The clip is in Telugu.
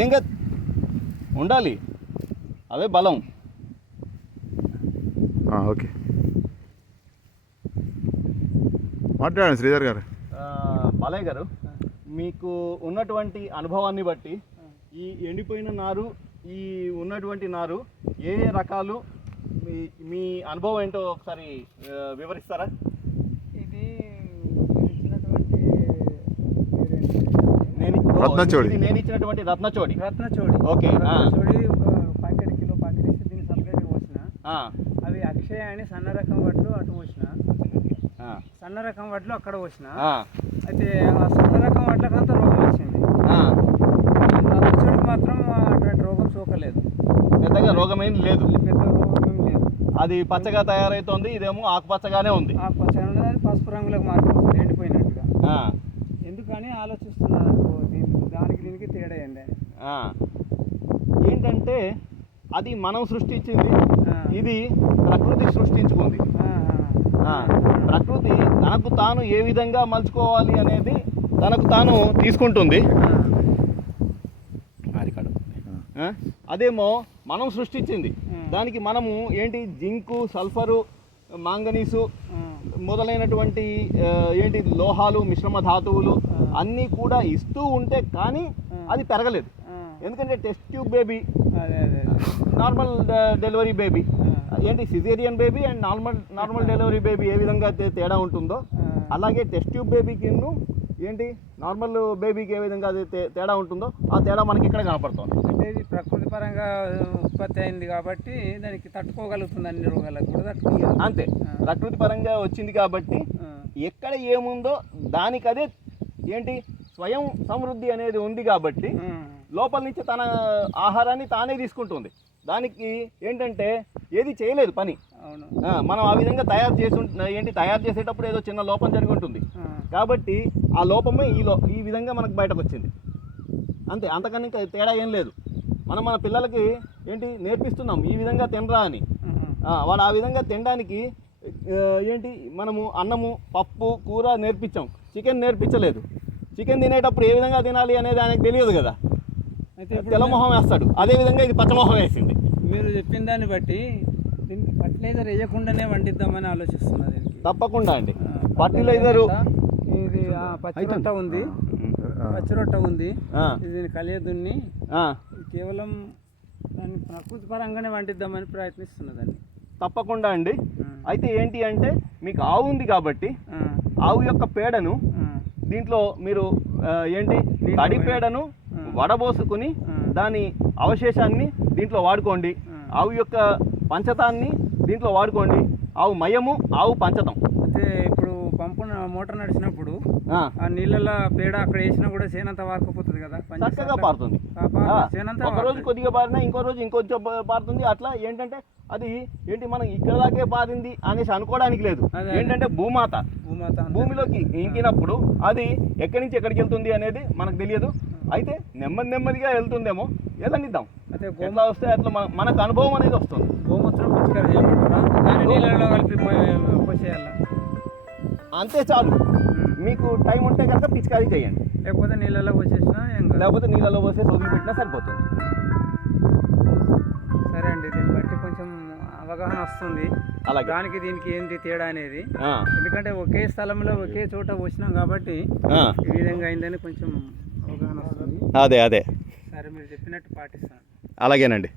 ఏం కాదు. ఉండాలి. అవే బలం. ఆ, ఓకే. మాట్లాడండి శ్రీధర్ గారు. ఆ, బాలయ్య గారు మీకు ఉన్నటువంటి అనుభవాన్ని బట్టి ఈ ఎండిపోయిన నారు ఈ ఉన్నటువంటి నారు ఏ ఏ రకాలు మీ మీ అనుభవం ఏంటో ఒకసారి వివరిస్తారా? ఇది మీరు ఇచ్చినటువంటి పేరేంటి? నేను రత్నచోడి. ఇది నేను ఇచ్చినటువంటి రత్నచోడి. రత్నచోడి. ఓకే, ఆ. రత్నచోడి కిలో ప్యాకెట్ ఇస్తే సపరేట్గా ఆ, అవి అక్షయ అని సన్న రకం వడ్లు అటు పోసిన. ఆ, సన్న రకం వడ్లు అక్కడ పోసిన. ఆ, అయితే ఆ సన్న రకం వడ్లకంతా రోగం వచ్చింది. ఆ. రత్నచోడికి మాత్రం అటువంటి రోగం సోకలేదు. పెద్దగా రోగమేం లేదు. పెద్ద రోగం ఏం లేదు. అది పచ్చగా తయారైతోంది ఇదేమో ఆకుపచ్చగానే ఉంది. ఆ పచ్చగా ఉన్నది అది పసుపు రంగులోకి మారిపోతుంది ఎండిపోయినట్టుగా. ఆ, ఎందుకని ఆలోచిస్తున్నాను దీనికి దానికి తేడా ఏంటి. ఏంటంటే అది మనం సృష్టించింది. ఇది ప్రకృతి సృష్టించుకుంది. ప్రకృతి తనకు తాను ఏ విధంగా మలుచుకోవాలి అనేది తనకు తాను తీసుకుంటుంది అదేమో మనం సృష్టించింది. దానికి మనము ఏంటి జింకు సల్ఫరు మాంగనీసు. మొదలైనటువంటి ఏంటి లోహాలు మిశ్రమ ధాతువులు. అన్నీ కూడా ఇస్తూ ఉంటే కానీ. అది పెరగలేదు. ఎందుకంటే test tube baby normal delivery baby. ఏంటి caesarean baby and normal normal delivery baby ఏ విధంగా తేడా ఉంటుందో. అలాగే టెస్ట్ ట్యూబ్ బేబీకి ఏంటి నార్మల్ బేబీకి ఏ విధంగా అది తేడా ఉంటుందో ఆ తేడా మనకి ఇక్కడ కనపడుతుంది అంటే ఇది ప్రకృతి పరంగా ఉత్పత్తి అయింది కాబట్టి దానికి తట్టుకోగలుగుతుంది అన్ని రోగాలకు కూడా అంతే. ప్రకృతి పరంగా వచ్చింది కాబట్టి. ఎక్కడ ఏముందో దానికి అదే ఏంటి స్వయం సమృద్ధి అనేది ఉంది కాబట్టి. లోపల నుంచి తన ఆహారాన్ని తానే తీసుకుంటుంది దానికి ఏంటంటే ఏది చేయలేదు పని. మనం ఆ విధంగా తయారు చేసి ఏంటి తయారు చేసేటప్పుడు ఏదో చిన్న లోపం జరిగి ఉంటుంది. కాబట్టి ఆ లోపమే ఈ లో ఈ విధంగా మనకు బయటకు వచ్చింది అంతే అంతకన్నా ఇంకా తేడా ఏం లేదు. మనం మన పిల్లలకి ఏంటి నేర్పిస్తున్నాం ఈ విధంగా తినరా అని. వాడు ఆ విధంగా తినడానికి ఏంటి మనము అన్నము పప్పు కూర నేర్పించాం. చికెన్ నేర్పించలేదు. చికెన్ తినేటప్పుడు ఏ విధంగా తినాలి అనేది ఆయనకు తెలియదు కదా. తెల్లమొహం వేస్తాడు. అదే విధంగా ఇది పచ్చమొహం వేసింది. మీరు చెప్పిన దాన్ని బట్టి దీనికి ఫర్టిలైజర్ వేయకుండానే వండిద్దామని ఆలోచిస్తున్నా దీనికి తప్పకుండా అండి. ఫర్టిలైజరు ఇది ఆ, పచ్చి రొట్ట ఉంది. పచ్చి రొట్ట ఉంది. ఇది కలియదున్ని. ఆ, కేవలం దాన్ని ప్రకృతి పరంగానే వండిద్దామని ప్రయత్నిస్తున్నదాన్ని తప్పకుండా అండి. అయితే ఏంటి అంటే మీకు ఆవు ఉంది కాబట్టి ఆవు యొక్క పేడను దీంట్లో మీరు ఏంటి? తడి పేడను. వడబోసుకుని. దాని అవశేషాన్ని దీంట్లో వాడుకోండి. ఆవు యొక్క పంచతాన్ని దీంట్లో వాడుకోండి. ఆవు మయము ఆవు పంచతం అయితే ఇప్పుడు పంపు మోటార్ నడిచినప్పుడు ఆ, నీళ్ళలో పేడ అక్కడ వేసినా కూడా చేనంత వారుకుపోతుంది కదా? చక్కగా పారుతుంది. ఒక రోజు. కొద్దిగా పారినా ఇంకో రోజు ఇంకొంచెం పారుతుంది. అట్లా ఏంటంటే అది ఏంటి మనం ఇక్కడ దాకే పారింది అనేసి అనుకోవడానికి లేదు. ఏంటంటే భూమాత. భూమిలోకి ఇంకినప్పుడు అది ఎక్కడి నుంచి ఎక్కడికి వెళ్తుంది అనేది మనకు తెలియదు. అయితే నెమ్మది నెమ్మదిగా వెళ్తుందేమో వెళ్ళనిద్దాం. అయితే గో ఎట్లా వస్తే అట్లా మన- మనకు అనుభవం అనేది వస్తుంది. గోమూత్రం పిచికారి చేయమంటారా? నీళ్ళలో కలిపి పోసేయాలా? అంతే చాలు. మీకు టైం ఉంటే కనుక పిచికారీ చేయండి. లేకపోతే నీళ్ళలో పోసేసినా లేకపోతే నీళ్ళలో పోసి వదిలిపెట్టినా సరిపోతుంది. సరే అండి దీన్ని బట్టి కొంచెం అవగాహన వస్తుంది. అలాగే. దానికి దీనికి ఏంటి తేడా అనేది? ఎందుకంటే ఒకే స్థలంలో ఒకే చోట వచ్చినాం కాబట్టి ఈ విధంగా అయిందని కొంచెం అదే అదే. సరే మీరు చెప్పినట్టు పాటిస్తాను. అలాగేనండి.